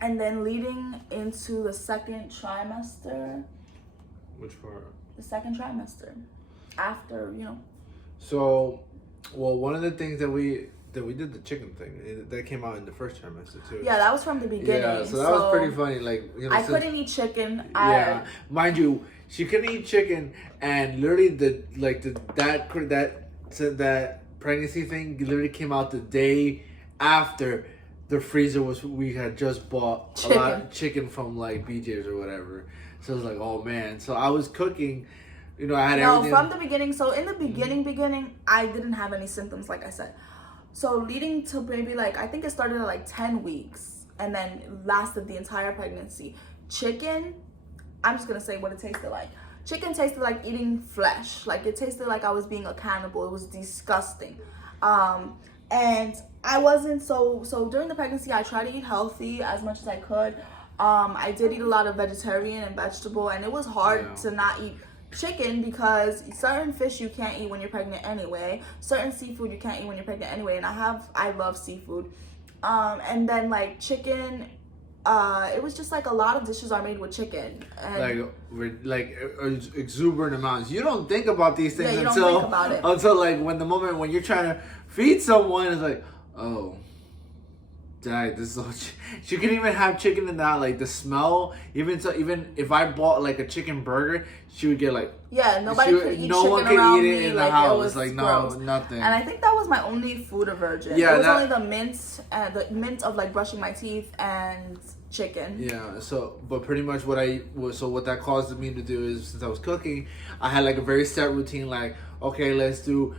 And then leading into the second trimester. Which part? The second trimester. After, you know. So, well, one of the things that we did the chicken thing that came out in the first trimester too. Yeah, that was from the beginning. Yeah, so that was pretty funny. Like, you know, I couldn't eat chicken. Yeah, mind you, she couldn't eat chicken, and literally that pregnancy thing literally came out the day after the freezer we had just bought a lot of chicken from like BJ's or whatever. So it was like, oh man. So I was cooking. You know, I had everything. No, from the beginning. So in the beginning, I didn't have any symptoms, like I said. So leading to maybe like, I think it started at like 10 weeks and then lasted the entire pregnancy. Chicken, I'm just going to say what it tasted like. Chicken tasted like eating flesh. Like it tasted like I was being a cannibal. It was disgusting. And I wasn't so during the pregnancy, I tried to eat healthy as much as I could. I did eat a lot of vegetarian and vegetable, and it was hard to not eat chicken because certain fish you can't eat when you're pregnant anyway. Certain seafood you can't eat when you're pregnant anyway, and I love seafood. And then like chicken, it was just like a lot of dishes are made with chicken. And like exuberant amounts. You don't think about these things you don't until think about it. Until like when you're trying to feed someone, it's like, oh. Dang, this is all she couldn't even have chicken in that, like the smell. Even if I bought like a chicken burger, she would get like nobody could eat no chicken one could around eat it me. in the house. It was like no, nothing. And I think that was my only food aversion. Yeah, it was only the mint of like brushing my teeth and chicken. Yeah, but pretty much what that caused me to do is, since I was cooking, I had like a very set routine, like, okay, let's do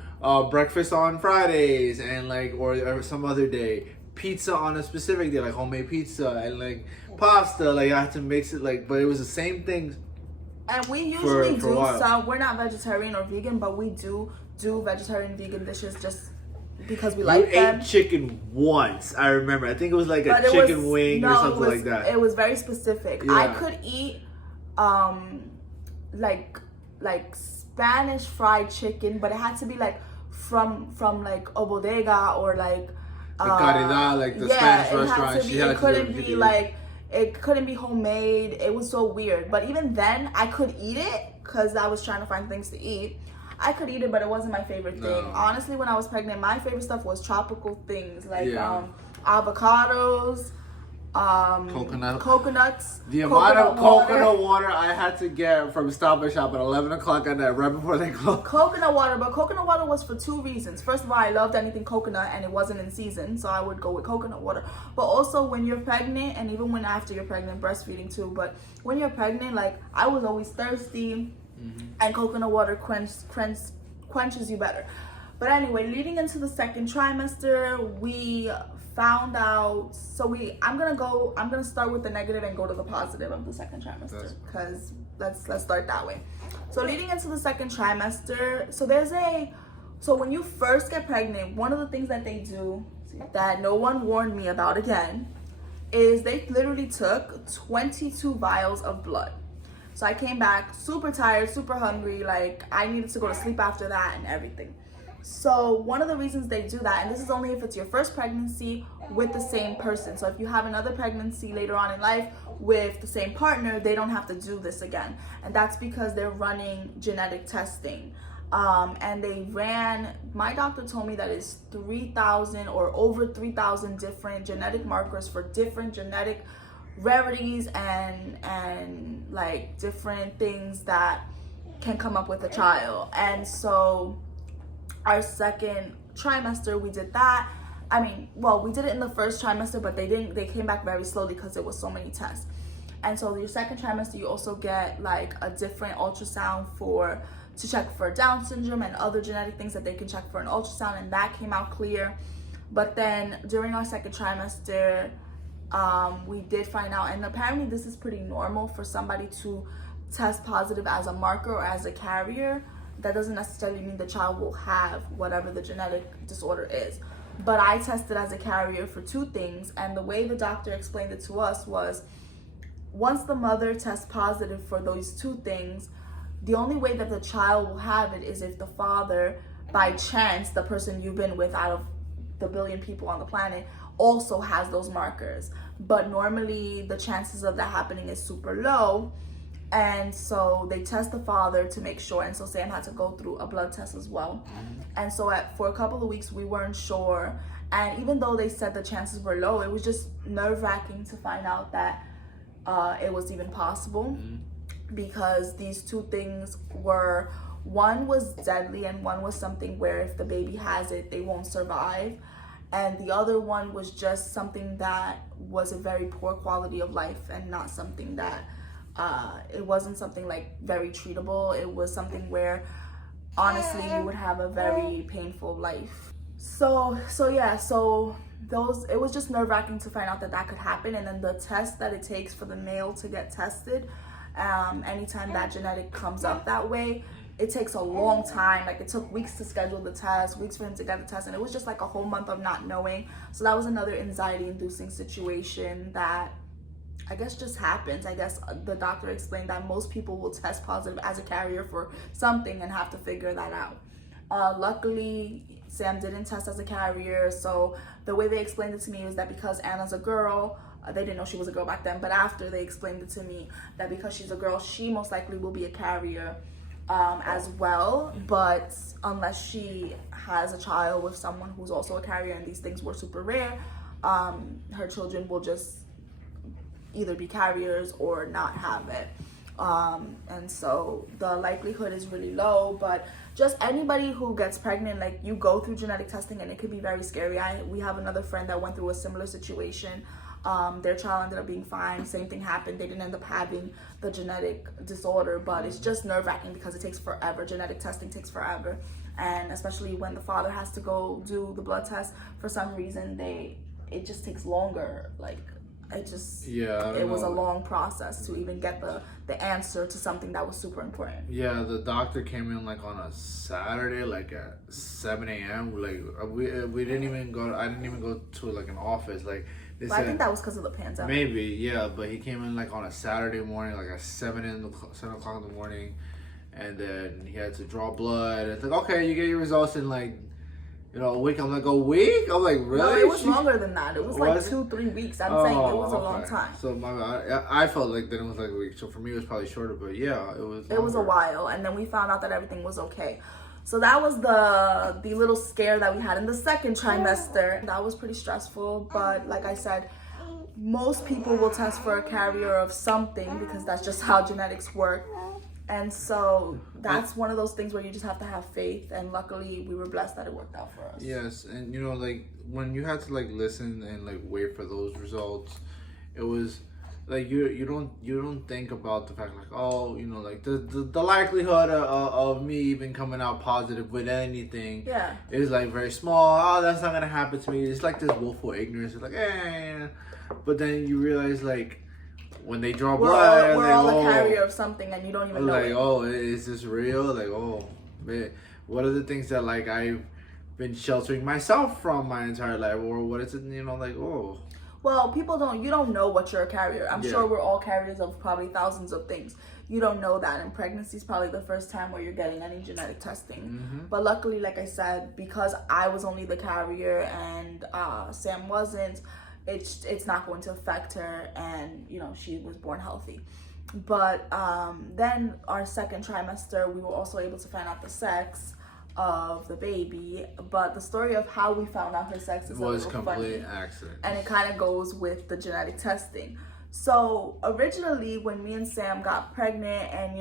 breakfast on Fridays and like or some other day. Pizza on a specific day, like homemade pizza, and like pasta. Like I had to mix it, like, but it was the same thing. And we usually do some. We're not vegetarian or vegan, but we do vegetarian vegan dishes just because we like them. You ate chicken once, I remember. I think it was like a chicken wing or something like that. It was very specific. Yeah. I could eat like Spanish fried chicken, but it had to be like from like a bodega or like Caridad, like the Spanish restaurant. It couldn't be homemade. It was so weird. But even then, I could eat it because I was trying to find things to eat. I could eat it, but it wasn't my favorite thing. Honestly, when I was pregnant, my favorite stuff was tropical things like avocados, coconuts. The amount of coconut water I had to get from Stop and Shop at 11 o'clock at night, right before they closed. Coconut water, but coconut water was for two reasons. First of all, I loved anything coconut, and it wasn't in season, so I would go with coconut water. But also, when you're pregnant, and even when after you're pregnant, breastfeeding too. But when you're pregnant, like I was always thirsty, and coconut water quenches you better. But anyway, leading into the second trimester, we found out. I'm gonna start with the negative and go to the positive of the second trimester, because let's start that way. So leading into the second trimester, so when you first get pregnant, one of the things that they do that no one warned me about again is they literally took 22 vials of blood. So I came back super tired, super hungry, like I needed to go to sleep after that and everything. So one of the reasons they do that, and this is only if it's your first pregnancy with the same person. So if you have another pregnancy later on in life with the same partner, they don't have to do this again. And that's because they're running genetic testing. And my doctor told me that it's 3,000 or over 3,000 different genetic markers for different genetic rarities and like different things that can come up with a child. And so our second trimester, we did that. We did it in the first trimester, but they came back very slowly because there was so many tests. And so your second trimester, you also get like a different ultrasound to check for Down syndrome and other genetic things that they can check for an ultrasound, and that came out clear. But then during our second trimester, we did find out, and apparently this is pretty normal for somebody to test positive as a marker or as a carrier. That doesn't necessarily mean the child will have whatever the genetic disorder is. But I tested as a carrier for two things, and the way the doctor explained it to us was, once the mother tests positive for those two things, the only way that the child will have it is if the father, by chance, the person you've been with out of the billion people on the planet, also has those markers. But normally the chances of that happening is super low. And so they test the father to make sure. And so Sam had to go through a blood test as well. And so for a couple of weeks, we weren't sure. And even though they said the chances were low, it was just nerve-wracking to find out that it was even possible. Because these two things were, one was deadly and one was something where if the baby has it, they won't survive. And the other one was just something that was a very poor quality of life and not something that, it wasn't something like very treatable. It was something where honestly you would have a very painful life. So it was just nerve-wracking to find out that that could happen. And then the test that it takes for the male to get tested, anytime that genetic comes up that way, it takes a long time. Like, it took weeks to schedule the test, weeks for him to get the test, and it was just like a whole month of not knowing. So that was another anxiety-inducing situation that I guess just happens. I guess the doctor explained that most people will test positive as a carrier for something and have to figure that out. Luckily, Sam didn't test as a carrier. So the way they explained it to me was that because Anna's a girl, they didn't know she was a girl back then, but after they explained it to me that because she's a girl, she most likely will be a carrier as well. But unless she has a child with someone who's also a carrier, and these things were super rare, her children will just either be carriers or not have it. And so the likelihood is really low. But just anybody who gets pregnant, like, you go through genetic testing and it could be very scary. We have another friend that went through a similar situation. Their child ended up being fine. Same thing happened. They didn't end up having the genetic disorder, but it's just nerve-wracking because it takes forever. Genetic testing takes forever. And especially when the father has to go do the blood test, for some reason, it just takes longer. Like, it was a long process to even get the answer to something that was super important. Yeah, the doctor came in like on a Saturday, like at 7 a.m. Like we didn't even go. I didn't even go to like an office. Like they said, I think that was because of the pandemic. Maybe, yeah. But he came in like on a Saturday morning, like at 7 o'clock in the morning, and then he had to draw blood. It's like, okay, you get your results in like, a week. I'm like, a week? I'm like, really? No, it was longer than that. It was like 2-3 weeks. I'm saying it was a long time. So I felt like then it was like a week. So for me, it was probably shorter. But yeah, it was longer. It was a while. And then we found out that everything was okay. So that was the little scare that we had in the second trimester. That was pretty stressful. But like I said, most people will test for a carrier of something because that's just how genetics work. And so that's one of those things where you just have to have faith. And luckily, we were blessed that it worked out for us. Yes, and like when you had to like listen and like wait for those results, it was like you don't think about the fact like, oh, like the likelihood of me even coming out positive with anything is like very small. Oh, that's not gonna happen to me. It's like this willful ignorance. It's like, but then you realize like, when they draw blood, we're all a carrier of something, and you don't even know. Like, oh, is this real? Like, oh, man, what are the things that like I've been sheltering myself from my entire life, or what is it? Like, oh. Well, you don't know what you're a carrier. I'm sure we're all carriers of probably thousands of things. You don't know that, and pregnancy is probably the first time where you're getting any genetic testing. But luckily, like I said, because I was only the carrier and Sam wasn't, it's not going to affect her, and she was born healthy. But then our second trimester, we were also able to find out the sex of the baby. But the story of how we found out her sex is a little funny, accident, and it kind of goes with the genetic testing. So originally, when me and Sam got pregnant, and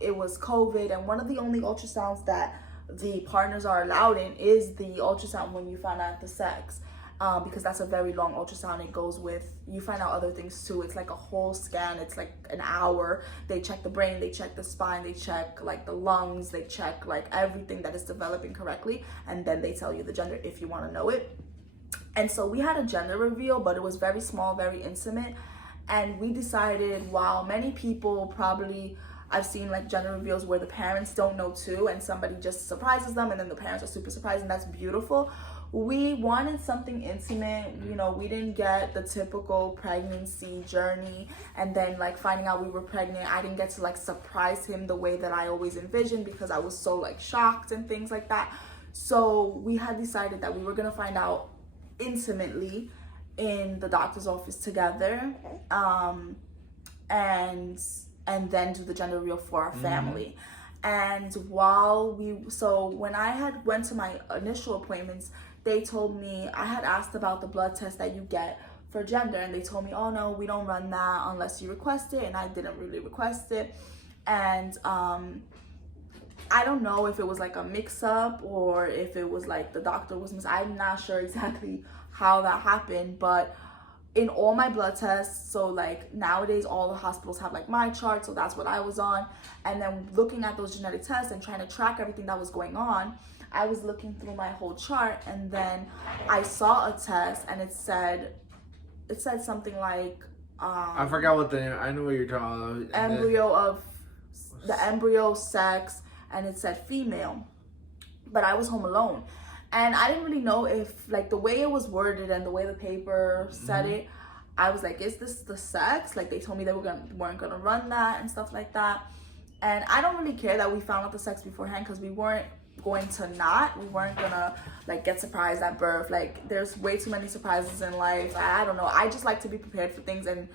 it was COVID, and one of the only ultrasounds that the partners are allowed in is the ultrasound when you find out the sex. Because that's a very long ultrasound. It goes with, you find out other things too. It's like a whole scan. It's like an hour. They check the brain, they check the spine, they check like the lungs, they check like everything that is developing correctly, and then they tell you the gender if you want to know it. And so we had a gender reveal, but it was very small, very intimate. And we decided, while many people probably, I've seen like gender reveals where the parents don't know too, and somebody just surprises them, and then the parents are super surprised, and that's beautiful. We wanted something intimate. We didn't get the typical pregnancy journey and then like finding out we were pregnant. I didn't get to like surprise him the way that I always envisioned because I was so like shocked and things like that. So we had decided that we were gonna find out intimately, in the doctor's office together, and then do the gender reveal for our family. And when I had went to my initial appointments, they told me, I had asked about the blood test that you get for gender, and they told me, oh no, we don't run that unless you request it, and I didn't really request it. And I don't know if it was like a mix-up or if it was like the doctor was I'm not sure exactly how that happened, but in all my blood tests, so like nowadays all the hospitals have like my chart, so that's what I was on. And then looking at those genetic tests and trying to track everything that was going on, I was looking through my whole chart, and then I saw a test and it said something like I forgot what the name. I know what you're talking about. The embryo sex, and it said female, but I was home alone, and I didn't really know if, like, the way it was worded and the way the paper said it, I was like, is this the sex? Like, they told me they weren't gonna run that and stuff like that. And I don't really care that we found out the sex beforehand, because we weren't going to like get surprised at birth. Like, there's way too many surprises in life. I don't know, I just like to be prepared for things. And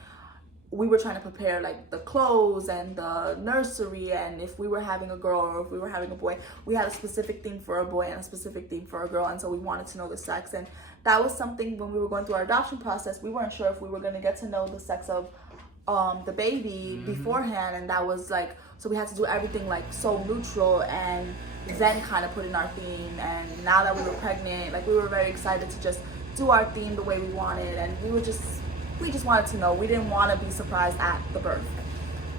we were trying to prepare like the clothes and the nursery, and if we were having a girl or if we were having a boy, we had a specific theme for a boy and a specific theme for a girl, and so we wanted to know the sex. And that was something, when we were going through our adoption process, we weren't sure if we were going to get to know the sex of the baby beforehand, and that was like, so we had to do everything like so neutral and then kind of put in our theme. And now that we were pregnant, like, we were very excited to just do our theme the way we wanted, and we just wanted to know. We didn't want to be surprised at the birth.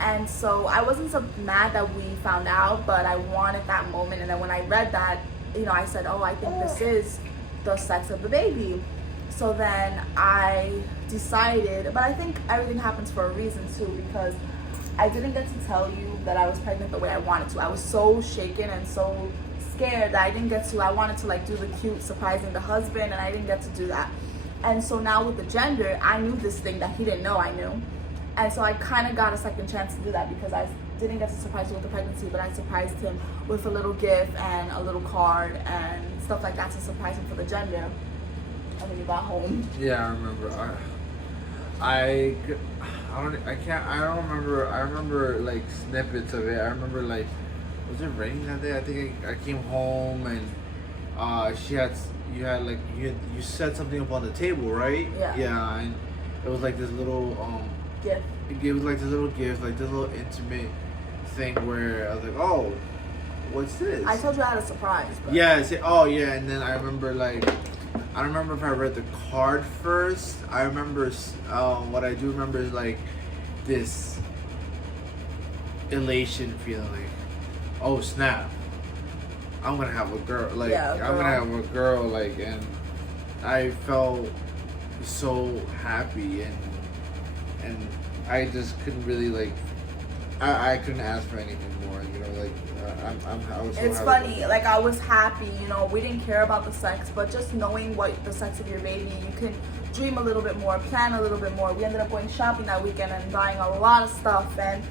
And so I wasn't so mad that we found out, but I wanted that moment. And then when I read that, I said, oh, I think this is the sex of the baby. So then I decided, but I think everything happens for a reason too, because I didn't get to tell you that I was pregnant the way I wanted to. I was so shaken and so scared that I wanted to like do the cute surprising the husband, and I didn't get to do that. And so now with the gender, I knew this thing that he didn't know I knew. And so I kind of got a second chance to do that, because I didn't get to surprise him with the pregnancy, but I surprised him with a little gift and a little card and stuff like that to surprise him for the gender. And then you got home. Yeah, I remember. I don't remember. I remember like snippets of it. I remember like, was it raining that day? I think I came home and you set something up on the table, right? Yeah. Yeah, and it was like this little gift. It was like this little gift, like this little intimate thing where I was like, oh, what's this? I told you I had a surprise. But... Yeah. Oh yeah, and then I remember like, I don't remember if I read the card first. I remember what I do remember is like this elation feeling, like, oh snap, I'm gonna have a girl. Like, yeah, I'm gonna have a girl. Like, and I felt so happy, and I just couldn't really like, I couldn't ask for anything more. Like I was so it's happy. funny. Like, I was happy. We didn't care about the sex, but just knowing what the sex of your baby, you can dream a little bit more, plan a little bit more. We ended up going shopping that weekend and buying a lot of stuff, and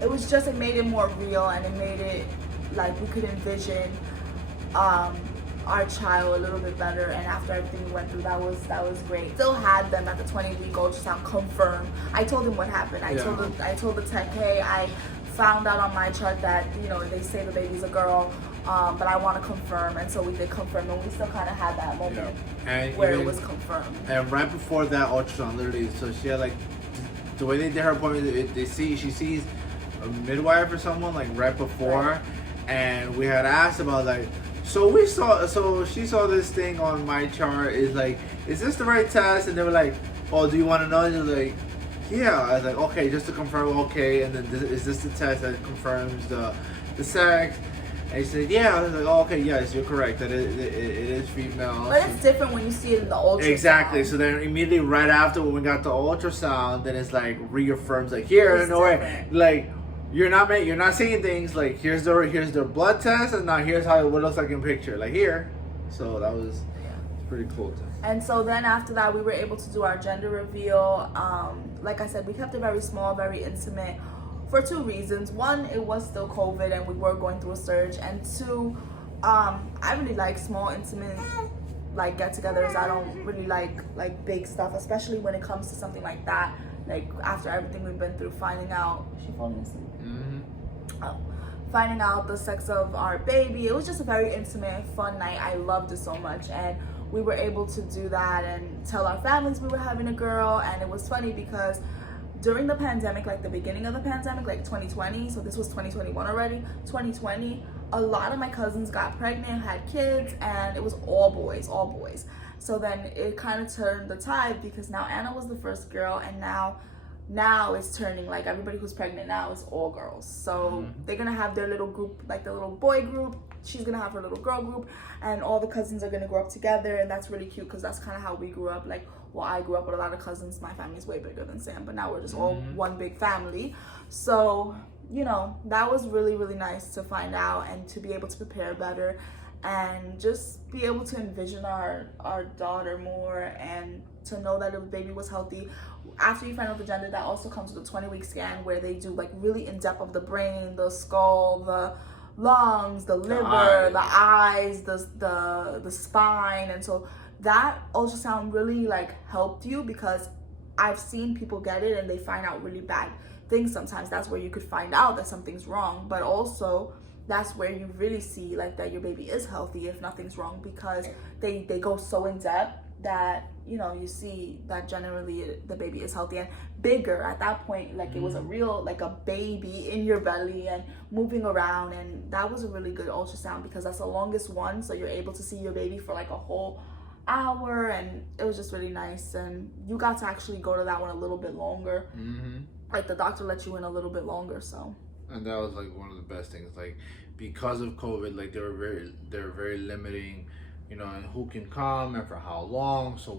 it made it more real, and it made it like we could envision our child a little bit better. And after everything we went through, that was great. Still had them at the 20-week ultrasound confirmed. I told him what happened. I told the tech, hey, I found out on my chart that they say the baby's a girl, but I want to confirm. And so we did confirm, and we still kind of had that moment where it was confirmed. And right before that ultrasound, literally, so she had like, the way they did her appointment, she sees a midwife or someone like right before. Right. And we had asked about like, so she saw this thing on my chart, is like, is this the right test? And they were like, oh, do you want to know? And they're like, yeah. I was like, okay, just to confirm, okay. And then is this the test that confirms the sex? And he said, yeah. I was like, oh, okay, yes, you're correct, that it is female. But it's different when you see it in the ultrasound. Exactly. So then immediately right after, when we got the ultrasound, then it's like reaffirms like, here, no way, like, you're not seeing things like, here's the blood test, and now here's what it looks like in picture, like here. So that was pretty cool. And so then after that, we were able to do our gender reveal. Like I said, we kept it very small, very intimate, for two reasons. One, it was still COVID and we were going through a surge, and two, I really like small, intimate like get-togethers. I don't really like big stuff, especially when it comes to something like that. Like after everything we've been through, finding out she falling asleep. Finding out the sex of our baby. It was just a very intimate, fun night. I loved it so much, and we were able to do that and tell our families we were having a girl. And it was funny because during the pandemic, like the beginning of the pandemic, like 2020, so this was 2021 already, 2020, a lot of my cousins got pregnant, had kids, and it was all boys. So then it kind of turned the tide because now Anna was the first girl, and now it's turning, like everybody who's pregnant now is all girls. So they're gonna have their little group, like the little boy group, she's gonna have her little girl group, and all the cousins are gonna grow up together. And that's really cute because that's kind of how we grew up. Like, well, I grew up with a lot of cousins. My family's way bigger than Sam, but now we're just all one big family. So, you know, that was really, really nice to find out and to be able to prepare better and just be able to envision our daughter more and to know that the baby was healthy. After you find out the gender, that also comes with a 20-week scan where they do like really in-depth of the brain, the skull, the lungs, the liver, the eyes, the spine. And so that ultrasound really like helped you, because I've seen people get it and they find out really bad things sometimes. That's where you could find out that something's wrong, but also that's where you really see like that your baby is healthy if nothing's wrong, because they go so in depth that, you know, you see that generally the baby is healthy and bigger at that point. Like it was a real, like a baby in your belly and moving around. And that was a really good ultrasound because that's the longest one, so you're able to see your baby for like a whole hour, and it was just really nice. And you got to actually go to that one a little bit longer. Like the doctor let you in a little bit longer. So, and that was like one of the best things, like because of COVID, like they were very limiting, you know, and who can come and for how long. So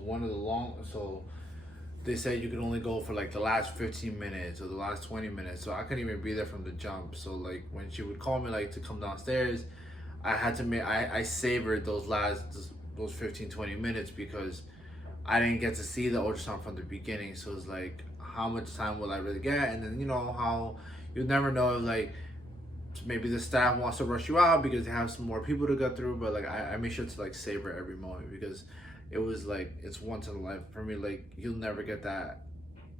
so they said you could only go for like the last 15 minutes or the last 20 minutes. So I couldn't even be there from the jump. So like when she would call me like to come downstairs, I had to I savored those 15-20 minutes because I didn't get to see the ultrasound from the beginning. So it's like, how much time will I really get? And then, you know, how you never know if like maybe the staff wants to rush you out because they have some more people to go through. But like I made sure to like savor every moment because it was like, it's once in a life for me. Like you'll never get that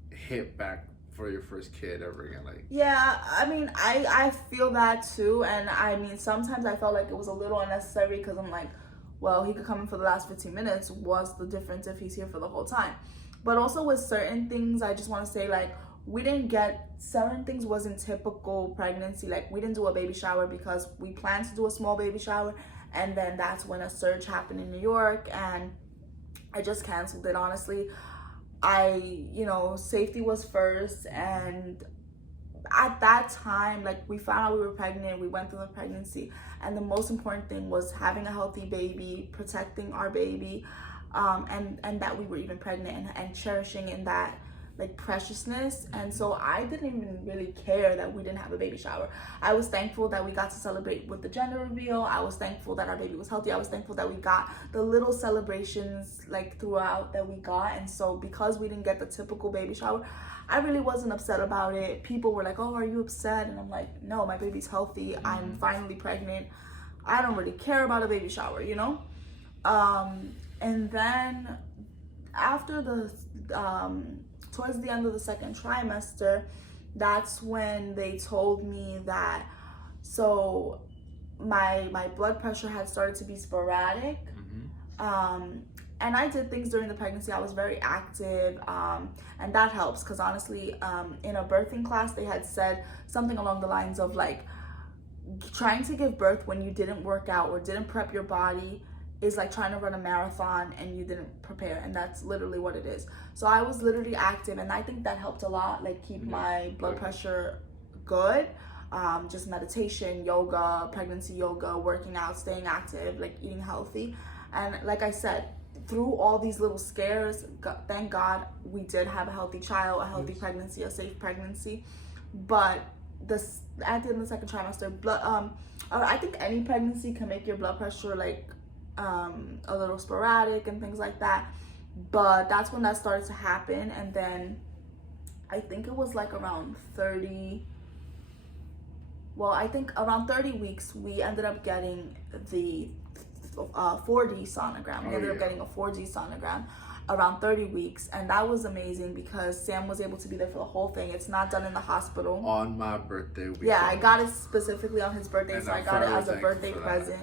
hit back for your first kid ever again. Like, yeah, I mean, I feel that too. And I mean, sometimes I felt like it was a little unnecessary because I'm like, well, he could come in for the last 15 minutes. What's the difference if he's here for the whole time? But also with certain things, I just want to say, like, we didn't get, certain things wasn't typical pregnancy. Like, we didn't do a baby shower because we planned to do a small baby shower. And then that's when a surge happened in New York. And I just canceled it, honestly. You know, safety was first. And at that time, like, we found out we were pregnant. We went through the pregnancy. And the most important thing was having a healthy baby, protecting our baby. And that we were even pregnant and cherishing in that like preciousness. And so I didn't even really care that we didn't have a baby shower. I was thankful that we got to celebrate with the gender reveal. I was thankful that our baby was healthy. I was thankful that we got the little celebrations like throughout that we got. And so because we didn't get the typical baby shower, I really wasn't upset about it. People were like, oh, are you upset? And I'm like, no, my baby's healthy. I'm finally pregnant. I don't really care about a baby shower, you know? And then after the, towards the end of the second trimester, that's when they told me that, so my blood pressure had started to be sporadic. And I did things during the pregnancy. I was very active, and that helps because honestly, in a birthing class, they had said something along the lines of like, trying to give birth when you didn't work out or didn't prep your body is like trying to run a marathon and you didn't prepare, and that's literally what it is. So I was literally active, and I think that helped a lot, like keep my blood pressure good. Just meditation, yoga, pregnancy yoga, working out, staying active, like eating healthy. And like I said, through all these little scares, thank God we did have a healthy child, a healthy pregnancy, a safe pregnancy. But at the end of the second trimester, I think any pregnancy can make your blood pressure like a little sporadic and things like that. But that's when that started to happen. And then I think it was like around 30 weeks, we ended up getting the 4D sonogram. We ended up getting a 4D sonogram around 30 weeks, and that was amazing because Sam was able to be there for the whole thing. It's not done in the hospital. On my birthday weekend. Yeah, I got it specifically on his birthday, and so I got it as a birthday present.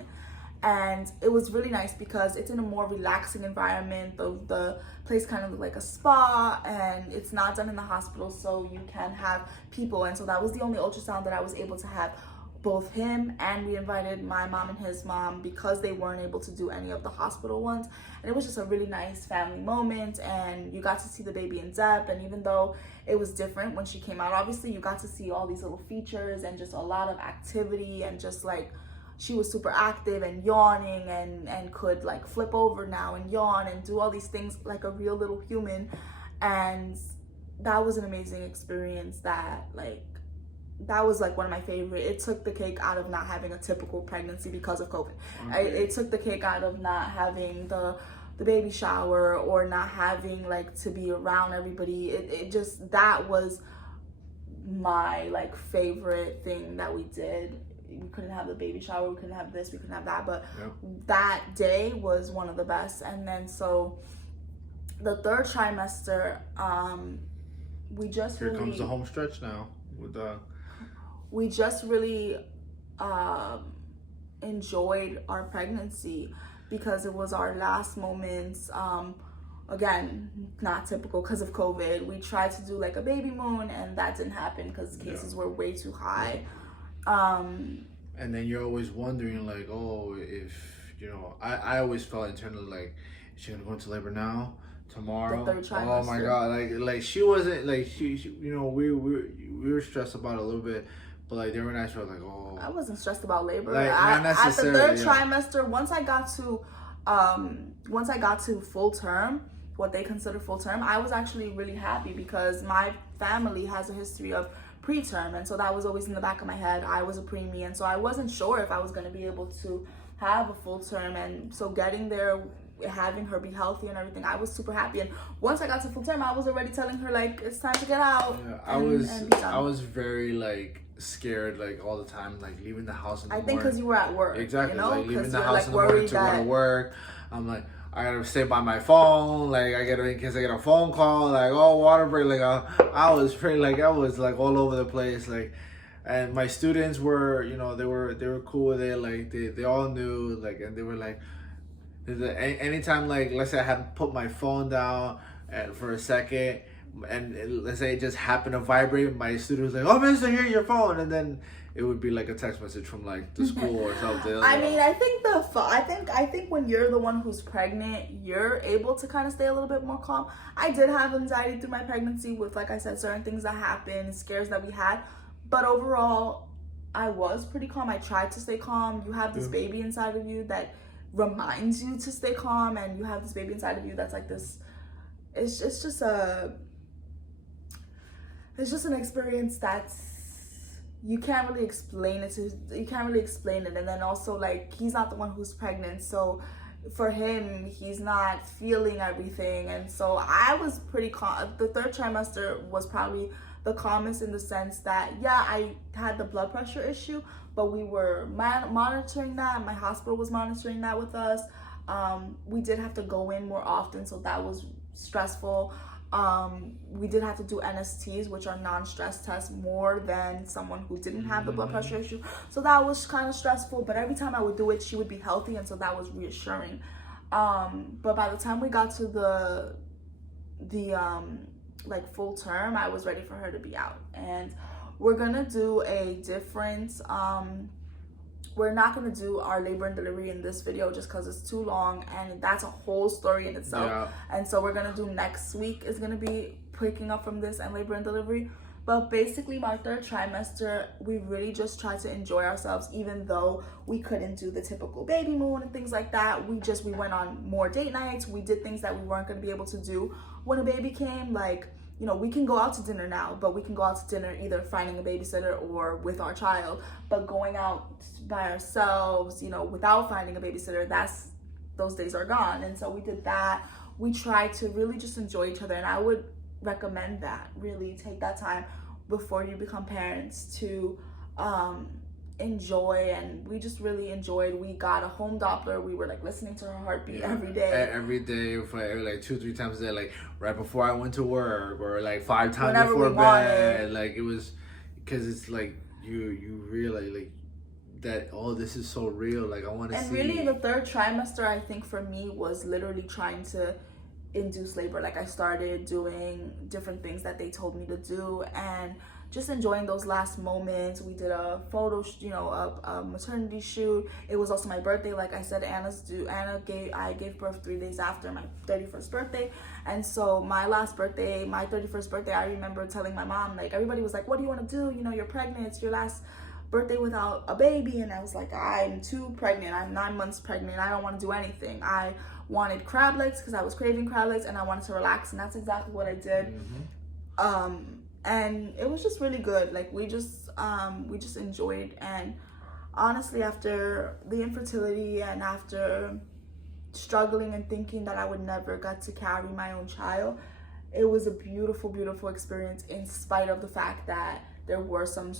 And it was really nice because it's in a more relaxing environment. The place kind of looked like a spa, and it's not done in the hospital, so you can have people. And so that was the only ultrasound that I was able to have both him, and we invited my mom and his mom because they weren't able to do any of the hospital ones. And it was just a really nice family moment, and you got to see the baby in depth. And even though it was different when she came out, obviously you got to see all these little features and just a lot of activity, and just like she was super active and yawning and could like flip over now and yawn and do all these things like a real little human. And that was an amazing experience. That was like one of my favorite. It took the cake out of not having a typical pregnancy because of COVID. It took the cake out of not having the baby shower or not having like to be around everybody. It just, that was my like favorite thing that we did. We couldn't have the baby shower, we couldn't have this, we couldn't have that, but that day was one of the best. And then so the third trimester, we just Here comes the home stretch now with we just really enjoyed our pregnancy because it was our last moments. Again, not typical because of COVID. We tried to do like a baby moon, and that didn't happen because cases were way too high. And then you're always wondering like, oh, if I always felt internally like, is she gonna go into labor now, tomorrow? The third trimester. Oh my god, like she wasn't like she we were stressed about it a little bit, but like they were nice. I was like, oh, I wasn't stressed about labor. Like, at the third yeah. trimester, once I got to full term, what they consider full term, I was actually really happy because my family has a history of preterm, and so that was always in the back of my head. I was a preemie, and so I wasn't sure if I was going to be able to have a full term. And so getting there, having her be healthy and everything, I was super happy. And once I got to full term, I was already telling her like, it's time to get out. Yeah, I was very like scared like all the time, like leaving the house in the morning. I think because you were at work. Exactly, like leaving the house in the morning to go to work. I'm like, I gotta stay by my phone. Like in case I get a phone call, like, oh, water break. Like I was pretty like I was like all over the place. Like, and my students were, they were cool with it. Like they all knew. Like, and they were like, anytime like let's say I had put my phone down and for a second, and let's say it just happened to vibrate, my student was like, oh, mister, here's your phone, and then it would be like a text message from like the school or something. I mean, I think when you're the one who's pregnant, you're able to kind of stay a little bit more calm. I did have anxiety through my pregnancy with, like I said, certain things that happened, scares that we had, but overall, I was pretty calm. I tried to stay calm. You have this baby inside of you that reminds you to stay calm, and you have this baby inside of you that's like this. It's just an experience that's, you can't really explain it. And then also like, he's not the one who's pregnant, so for him, he's not feeling everything. And so I was pretty calm. The third trimester was probably the calmest in the sense that, yeah, I had the blood pressure issue, but we were monitoring that. My hospital was monitoring that with us. We did have to go in more often, so that was stressful. We did have to do NSTs, which are non-stress tests, more than someone who didn't have the blood pressure issue. So that was kind of stressful, but every time I would do it, she would be healthy, and so that was reassuring. But by the time we got to the like full term, I was ready for her to be out. And we're gonna do a different, we're not going to do our labor and delivery in this video just because it's too long, and that's a whole story in itself. Yeah. And so we're going to do next week is going to be picking up from this and labor and delivery. But basically, my third trimester, we really just tried to enjoy ourselves, even though we couldn't do the typical baby moon and things like that. We went on more date nights. We did things that we weren't going to be able to do when a baby came. Like, we can go out to dinner now, but we can go out to dinner either finding a babysitter or with our child. But going out by ourselves, without finding a babysitter, those days are gone. And so we did that. We tried to really just enjoy each other. And I would recommend that. Really take that time before you become parents to enjoy, and we just really enjoyed. We got a home Doppler. We were like listening to her heartbeat every day. Every day for like 2-3 times a day, like right before I went to work, or like 5 times Whenever before we bed. wanted. Like it was, because it's like you realize like that, oh, this is so real. Like I want to see. And really, the 3rd trimester, I think for me, was literally trying to induce labor. Like I started doing different things that they told me to do, and just enjoying those last moments. We did a photo, a maternity shoot. It was also my birthday. Like I said, I gave birth 3 days after my 31st birthday. And so my 31st birthday, I remember telling my mom, like, everybody was like, what do you want to do? You're pregnant. It's your last birthday without a baby. And I was like, I'm too pregnant. I'm 9 months pregnant. I don't want to do anything. I wanted crab legs because I was craving crab legs, and I wanted to relax, and that's exactly what I did. And it was just really good. Like we just enjoyed. And honestly, after the infertility and after struggling and thinking that I would never get to carry my own child, it was a beautiful, beautiful experience, in spite of the fact that there were some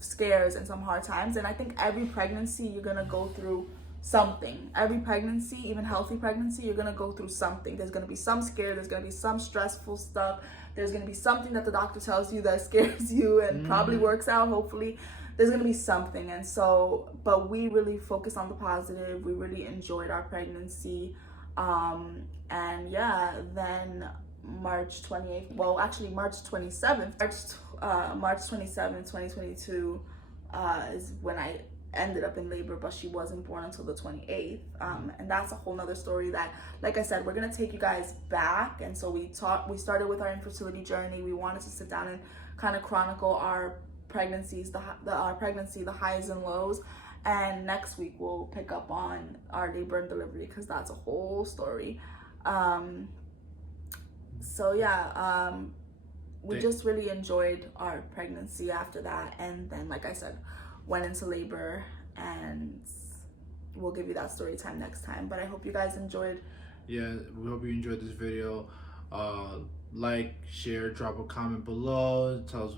scares and some hard times. And I think every pregnancy you're gonna go through something. Every pregnancy, even healthy pregnancy, you're gonna go through something. There's gonna be some scare, there's gonna be some stressful stuff, there's gonna be something that the doctor tells you that scares you and probably works out, hopefully. There's gonna be something. And so, but we really focused on the positive. We really enjoyed our pregnancy. And yeah, then March 28th, well actually March 27th, 2022 is when I ended up in labor, but she wasn't born until the 28th. And that's a whole nother story that, like I said, we're gonna take you guys back. And so we started with our infertility journey. We wanted to sit down and kind of chronicle our pregnancies, the highs and lows. And next week we'll pick up on our labor and delivery, because that's a whole story. So yeah, we just really enjoyed our pregnancy after that. And then, like I said, went into labor, and we'll give you that story time next time. But I hope you guys enjoyed. Yeah, we hope you enjoyed this video. Like, share, drop a comment below. Tell us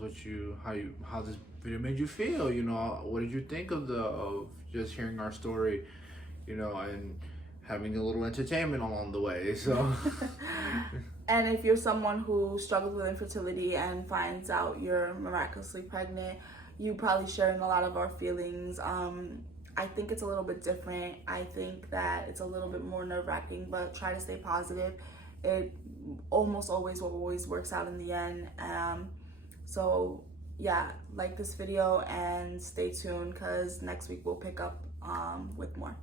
how this video made you feel. What did you think of just hearing our story, and having a little entertainment along the way. So and if you're someone who struggles with infertility and finds out you're miraculously pregnant, you probably sharing a lot of our feelings. I think it's a little bit different. I think that it's a little bit more nerve-wracking, but try to stay positive. It almost always works out in the end. So yeah, like this video and stay tuned, because next week we'll pick up with more.